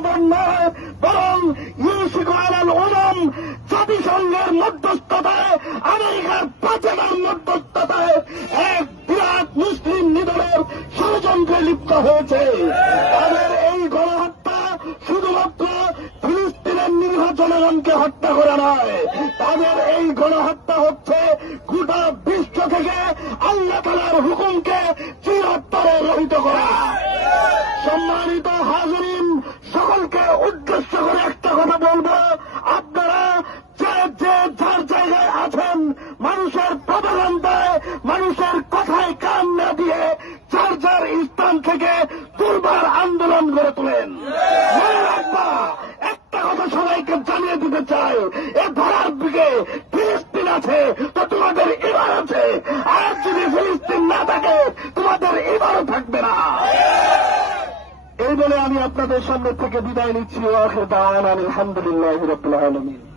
আহ্বান নয়, বরং ইউসিকু আলাল উলাম, জাতিসংঘের মধ্যস্থতায়, আমেরিকার পাঁচেনার মধ্যস্থতায় এক বিরাট মুসলিম নিধনের ষড়যন্ত্রে লিপ্ত হয়েছে। তাদের এই গণহত্যা শুধুমাত্র ফিলিস্তিনের নিরীহ জনগণকে হত্যা করা নয়, তাদের এই গণহত্যা হচ্ছে গোটা বিশ্ব থেকে আল্লাহ তাআলার হুকুমকে চিরতরে রহিত করা। সম্মানিত হাজরিন, সকলকে উদ্দেশ্য করে একটা কথা বলবো, আপনারা যে যার জায়গায় আছেন, মানুষের প্রপাগান্ডায়, মানুষের কথায় কান না দিয়ে যার যার স্থান থেকে দুর্বার আন্দোলন গড়ে তোলেন। মনে রাখবা, একটা কথা সবাইকে জানিয়ে দিতে চাই, এ ধরার দিকে ফিলিস্তিন আছে তো তোমাদের ইমান আছে, আর যদি ফিলিস্তিন না থাকে তোমাদের ইমানও থাকবে না। এই বলে আমি আপনাদের সামনে থেকে বিদায় নিচ্ছি। আলহামদুলিল্লাহি রাব্বিল আলামিন।